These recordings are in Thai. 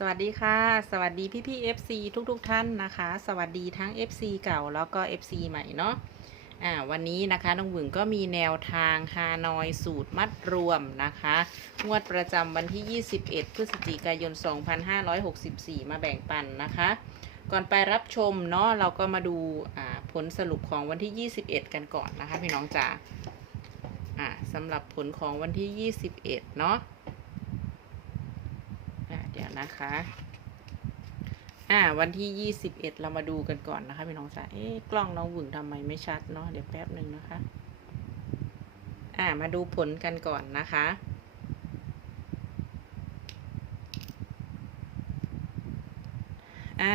สวัสดีค่ะ สวัสดีพี่พี่ๆ FC ทุกๆทท่านนะคะ สวัสดีทั้ง FC เก่าแล้วก็ FC ใหม่เนาะอ่าวันนี้นะคะน้องหวึงก็มีแนวทางฮานอยสูตรมัดรวมนะคะงวดประจำวันที่ 21 พฤศจิกายน 2564 มาแบ่งปันนะคะ ก่อนไปรับชมเนาะเราก็มาดูอ่าผลสรุปของวันที่ 21 กันก่อนนะคะ พี่น้องจ๋าอ่าสำหรับผลของวันที่ 21 เนาะ เดี๋ยวนะคะ อ่า วันที่21เรามาดูกันก่อนนะคะพี่น้องจ๋าเอ๊ะกล้องน้องหวึงทำไมไม่ชัดเนาะเดี๋ยวแป๊บหนึ่งนะคะ อ่า มาดูผลกันก่อนนะคะอ่า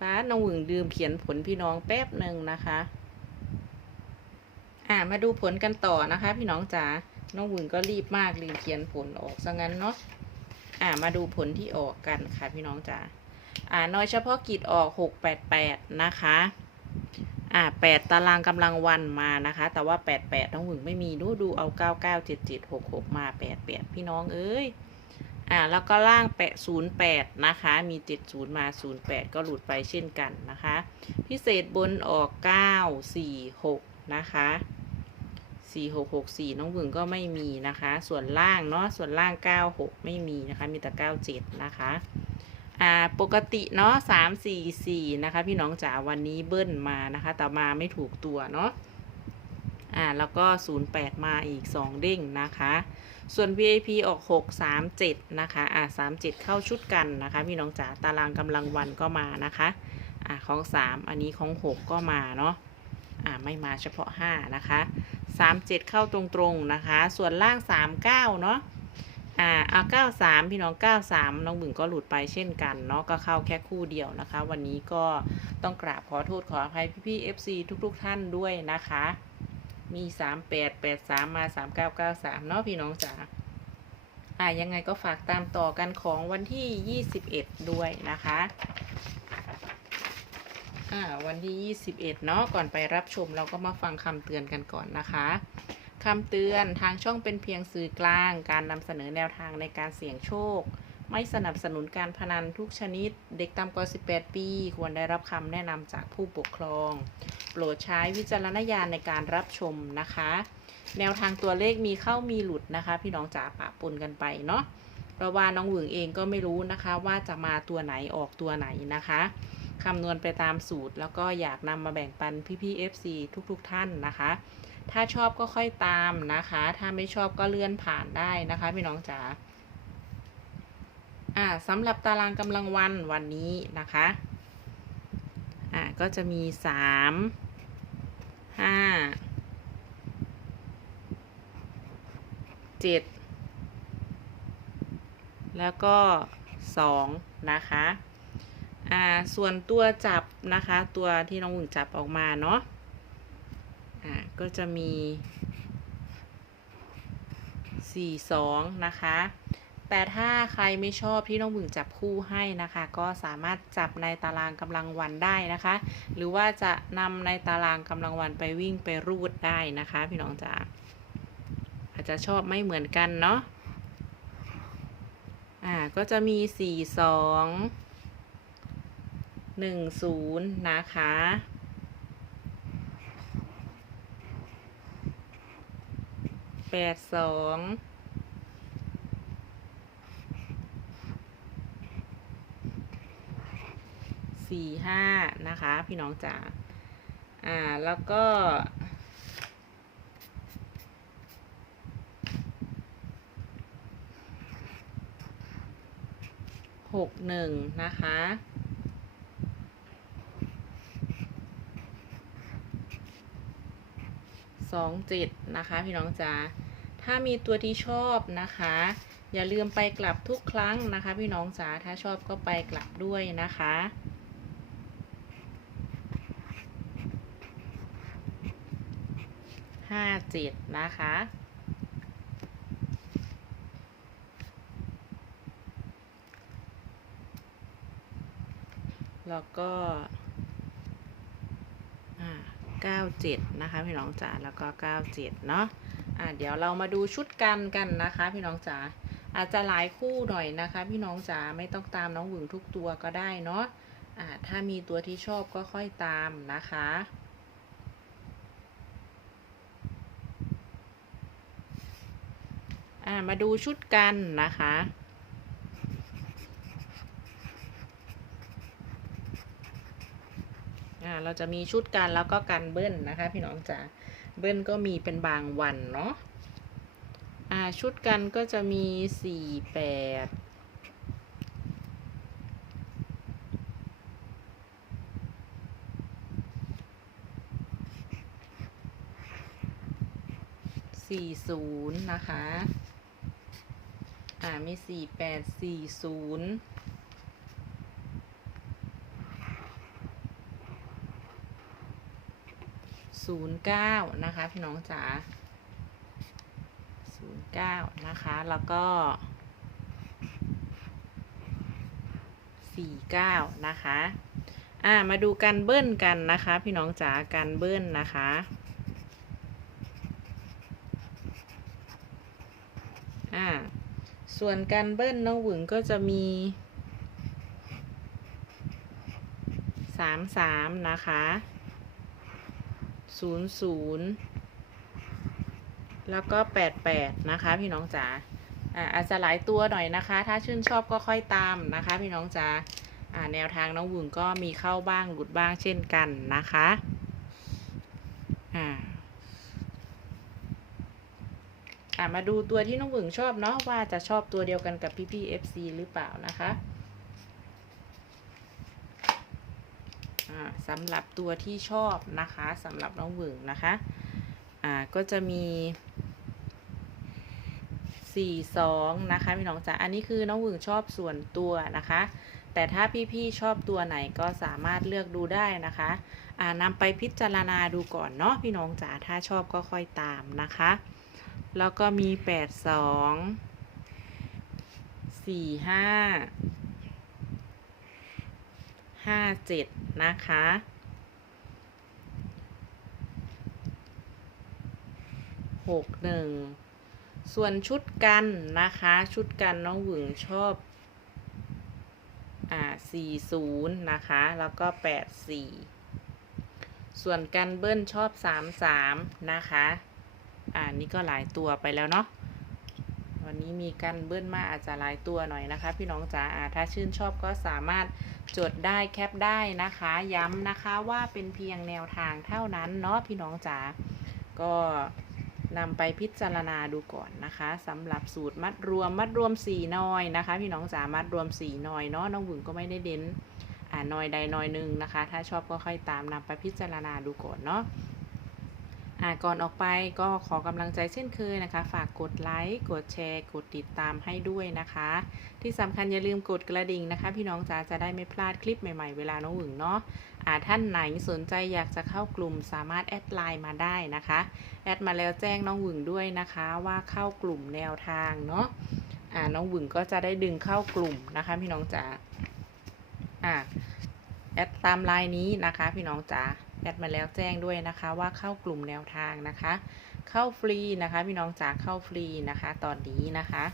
ป้าน้องหวึงดื่มเขียนผลพี่น้องแป๊บหนึ่งนะคะ อ่า มาดูผลกันต่อนะคะ พี่น้องจ๋า น้องหวึงก็รีบมากลืมเขียนผลออกซะงั้นเนาะอ่ามาดูผลที่ออกกันค่ะพี่น้องจ๋าอ่าน้อยเฉพาะกิจออกหกแปดแปดนะคะอ่าแปดตารางกำลังวันมานะคะ แต่ว่าแปดแปดน้องหวึงไม่มีดูดูเอาเก้าเก้าเจ็ดเจ็ดหกหกมาแปดแปดพี่น้องเอ้ยอ่าแล้วก็ล่างแปดศูนย์แปดนะคะ มีเจ็ดศูนย์มาศูนย์แปดก็หลุดไปเช่นกันนะคะ พิเศษบนออกเก้าสี่หกนะคะ สี่หกหกสี่น้องหวึงก็ไม่มีนะคะ ส่วนล่างเนาะส่วนล่างเก้าหกไม่มีนะคะ มีแต่เก้าเจ็ดนะคะอ่าปกติเนาะสามสี่สี่นะคะ พี่น้องจ๋าวันนี้เบิ้ลมานะคะ แต่มาไม่ถูกตัวเนาะอ่าแล้วก็ศูนย์แปดมาอีกสองเด้งนะคะ ส่วน VIP ออก6 3 7นะคะอ่า3 7เจ็ดเข้าชุดกันนะคะ พี่น้องจ๋าตารางกำลังวันก็มานะคะอ่าของ3อันนี้ของ6ก็มาเนาะอ่าไม่มาเฉพาะ5นะคะ 3 7เจ็ดเข้าตรงๆนะคะ ส่วนล่าง3 9เก้าเนาะอ่าเอา93พี่น้อง93น้องบึงก็หลุดไปเช่นกันเนาะก็เข้าแค่คู่เดียวนะคะ วันนี้ก็ต้องกราบขอโทษขออภัยพี่ๆ FC ทุกๆท่านด้วยนะคะ มี38 83มมา3993เก้าสามเนาะพี่น้องจ๋าอ่ายังไงก็ฝากตามต่อกันของวันที่21ด้วยนะคะ อ่าวันที่ 21 เนาะก่อนไปรับชมเราก็มาฟังคำเตือนกันก่อนนะคะคำเตือนทางช่องเป็นเพียงสื่อกลาง การนำเสนอแนวทางในการเสี่ยงโชค ไม่สนับสนุนการพนันทุกชนิด เด็กต่ำกว่า 18 ปี ควรได้รับคำแนะนำจากผู้ปกครอง โปรดใช้วิจารณญาณในการรับชมนะคะ แนวทางตัวเลขมีเข้ามีหลุดนะคะ พี่น้องจ๋าปะปนกันไปเนาะเพราะว่าน้องหวึงเองก็ไม่รู้นะคะ ว่าจะมาตัวไหนออกตัวไหนนะคะ คำนวณไปตามสูตร แล้วก็อยากนำมาแบ่งปันพี่ๆ FC ทุกๆท่านนะคะ ถ้าชอบก็ค่อยตามนะคะ ถ้าไม่ชอบก็เลื่อนผ่านได้นะคะพี่น้องจ๋าอ่าสำหรับตารางกำลังวันวันนี้นะคะอ่าก็จะมีสามห้าเจ็ดแล้วก็สองนะคะ อ่าส่วนตัวจับนะคะ ตัวที่น้องหวึงจับออกมาเนาะอ่าก็จะมีสี่สองนะคะ แต่ถ้าใครไม่ชอบที่น้องหวึงจับคู่ให้นะคะ ก็สามารถจับในตารางกำลังวันได้นะคะ หรือว่าจะนำในตารางกำลังวันไปวิ่งไปรูดได้นะคะ พี่น้องจ๋าอาจจะชอบไม่เหมือนกันเนาะอ่าก็จะมีสี่สอง หนึ่งศูนย์นะคะ แปดสองสี่ห้านะคะ พี่น้องจ๋า อ่า แล้วก็หกหนึ่งนะคะ สองเจ็ดนะคะ พี่น้องจ๋าถ้ามีตัวที่ชอบนะคะ อย่าลืมไปกลับทุกครั้งนะคะ พี่น้องจ๋าถ้าชอบก็ไปกลับด้วยนะคะห้าเจ็ดนะคะแล้วก็ 97 นะคะ พี่น้องจ๋าแล้วก็ 97 เนาะอ่าเดี๋ยวเรามาดูชุดกันกันนะคะ พี่น้องจ๋าอาจจะหลายคู่หน่อยนะคะ พี่น้องจ๋าไม่ต้องตามน้องหวึงทุกตัวก็ได้เนาะอ่าถ้ามีตัวที่ชอบก็ค่อยตามนะคะอ่ามาดูชุดกันนะคะ อ่าเราจะมีชุดกันแล้วก็กันเบิ้ลนะคะ พี่น้องจ๋าเบิ้ลก็มีเป็นบางวันเนาะอ่าชุดกันก็จะมีสี่แปดสี่ศูนย์นะคะ อ่ามีสี่แปดสี่ศูนย์ ศูนย์เก้านะคะ พี่น้องจ๋าศูนย์เก้านะคะ แล้วก็สี่เก้านะคะอ่ามาดูกันเบิ้ลกันนะคะ พี่น้องจ๋ากันเบิ้ลนะคะอ่าส่วนการเบิ้ลน้องหวึงก็จะมีสามสามนะคะ ศูนย์ศูนย์แล้วก็แปดแปดนะคะพี่น้องจ๋าอาจจะหลายตัวหน่อยนะคะ ถ้าชื่นชอบก็ค่อยตามนะคะ พี่น้องจ๋าแนวทางน้องหวึงก็มีเข้าบ้างหลุดบ้างเช่นกันนะคะมาดูตัวที่น้องหึงชอบเนาะว่าจะชอบตัวเดียวกันกับพี่พี่ FC หรือเปล่านะคะอ่า สำหรับตัวที่ชอบนะคะสำหรับน้องหวึงนะคะอ่าก็จะมี42นะคะพี่น้องจ๋าอันนี้คือน้องหวึงชอบส่วนตัวนะคะ แต่ถ้าพี่ๆชอบตัวไหนก็สามารถเลือกดูได้นะคะอ่านำไปพิจารณาดูก่อนเนาะพี่น้องจ๋าถ้าชอบก็ค่อยตามนะคะ แล้วก็มีแปดสองสี่ห้า ห้าเจ็ดนะคะ หกหนึ่ง ส่วนชุดกันนะคะ ชุดกันน้องหวึงชอบ อ่าสี่ศูนย์นะคะ แล้วก็แปดสี่ส่วนกันเบิ้ลชอบสามสามนะคะ อ่านี่ก็หลายตัวไปแล้วเนาะ วันนี้มีกันเบิ้ลมาอาจจะหลายตัวหน่อยนะคะ พี่น้องจ๋าถ้าชื่นชอบก็สามารถจดได้แคปได้นะคะ ย้ำนะคะว่าเป็นเพียงแนวทางเท่านั้นเนาะพี่น้องจ๋าก็นำไปพิจารณาดูก่อนนะคะสำหรับสูตรมัดรวมมัดรวมสี่นอยนะคะ พี่น้องจ๋ามัดรวมสี่นอยเนาะน้องหวึงก็ไม่ได้เด่นอ่านอยใดนอยหนึ่งนะคะ ถ้าชอบก็ค่อยตามนำไปพิจารณาดูก่อนเนาะาก่อนออกไปก็ขอกำลังใจเช่นเคยนะคะ ฝากกดไลค์ กดแชร์ กดติดตามให้ด้วยนะคะ ที่สำคัญอย่าลืมกดกระดิ่งนะคะ พี่น้องจ๋าจะได้ไม่พลาดคลิปใหม่ๆ เวลาน้องหึงเนาะอาท่านไหนสนใจอยากจะเข้ากลุ่มสามารถแอดไลน์มาได้นะคะ แอดมาแล้วแจ้งน้องหึงด้วยนะคะว่าเข้ากลุ่มแนวทางเนาะอ่าน้องหึงก็จะได้ดึงเข้ากลุ่มนะคะ พี่น้องจ๋าอ่าแอดตามไลน์นี้นะคะ พี่น้องจ๋า ดมาแล้วแจ้งด้วยนะคะว่าเข้ากลุ่มแนวทางนะคะ เข้าฟรีนะคะพี่น้องจ๋าเข้าฟรีนะคะ ตอนนี้นะคะ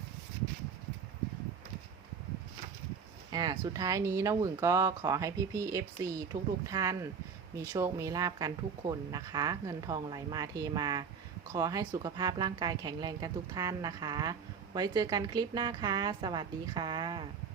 อ่าสุดท้ายนี้น้องหวึงก็ขอให้พี่ๆ FC ทุกๆท่าน มีโชคมีลาบกันทุกคนนะคะ เงินทองไหลมาเทมา ขอให้สุขภาพร่างกายแข็งแรงกันทุกท่านนะคะ ไว้เจอกันคลิปหน้าค่ะ สวัสดีค่ะ